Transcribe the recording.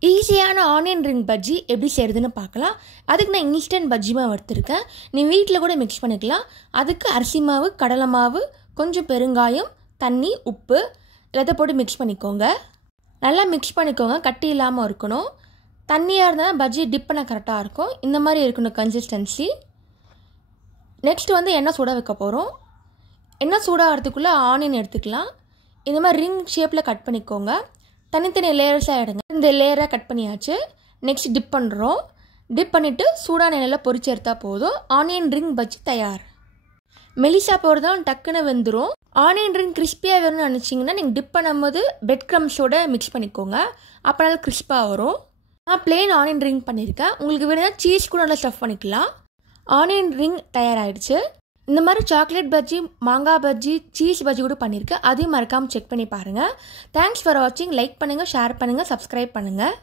ஈஸியான onion ring bajji எப்படி செய்கிறதுன்னு பார்க்கலாம். அதுக்கு நான் இன்ஸ்டன்ட் பஜ்ஜி மாவு எடுத்துருக்கேன். நீ வீட்டில் கூட மிக்ஸ் பண்ணிக்கலாம். அதுக்கு அரிசி மாவு, கடலை மாவு, கொஞ்சம் பெருங்காயம், தண்ணி, உப்பு எல்லாத்தையும் போட்டு மிக்ஸ் பண்ணிக்கோங்க. நல்லா மிக்ஸ் பண்ணிக்கோங்க. கட்டி இல்லாமல் இருக்கணும். தண்ணியாக இருந்தால் பஜ்ஜி டிப் பண்ண கரெக்டாக இருக்கும். இந்த மாதிரி இருக்கணும் கன்சிஸ்டன்சி. நெக்ஸ்ட் எண்ணெய் சூடாக வைக்க போகிறோம். எண்ணெய் சூடாகிறதுக்குள்ளே ஆனியன் எடுத்துக்கலாம். இந்த மாதிரி ரிங் ஷேப்பில் கட் பண்ணிக்கோங்க. தனித்தனி லேயர்ஸாக எடுங்க. இந்த லேயராக கட் பண்ணியாச்சு. நெக்ஸ்ட் டிப் பண்ணுறோம். டிப் பண்ணிவிட்டு சூடான எண்ணெயில் பொரிச்சு எடுத்தால் போதும். ஆனியன் ரிங் பஜ்ஜி தயார். மெலிசா போகிறதாலும் டக்குன்னு வெந்துடும். ஆனியன் ரிங் கிறிஸ்பியாக வேணும்னு நினச்சிங்கன்னா நீங்கள் டிப் பண்ணும்போது பிரெட் க்ரம்ஸோட மிக்ஸ் பண்ணிக்கோங்க. அப்போனால கிறிஸ்பாக வரும். நான் பிளெயின் ஆனியன் ரிங் பண்ணியிருக்கேன். உங்களுக்கு வேணும்னா சீஸ் கூட நல்லா ஸ்டஃப் பண்ணிக்கலாம். ஆனியன் ரிங் தயாராகிடுச்சு. இந்த மாதிரி சாக்லேட் பஜ்ஜி, மாங்காய் பஜ்ஜி, சீஸ் பஜ்ஜி கூட பண்ணியிருக்கேன். அதையும் மறக்காமல் செக் பண்ணி பாருங்கள். தேங்க்ஸ் ஃபார் வாட்சிங். லைக் பண்ணுங்கள், ஷேர் பண்ணுங்கள், சப்ஸ்கிரைப் பண்ணுங்கள்.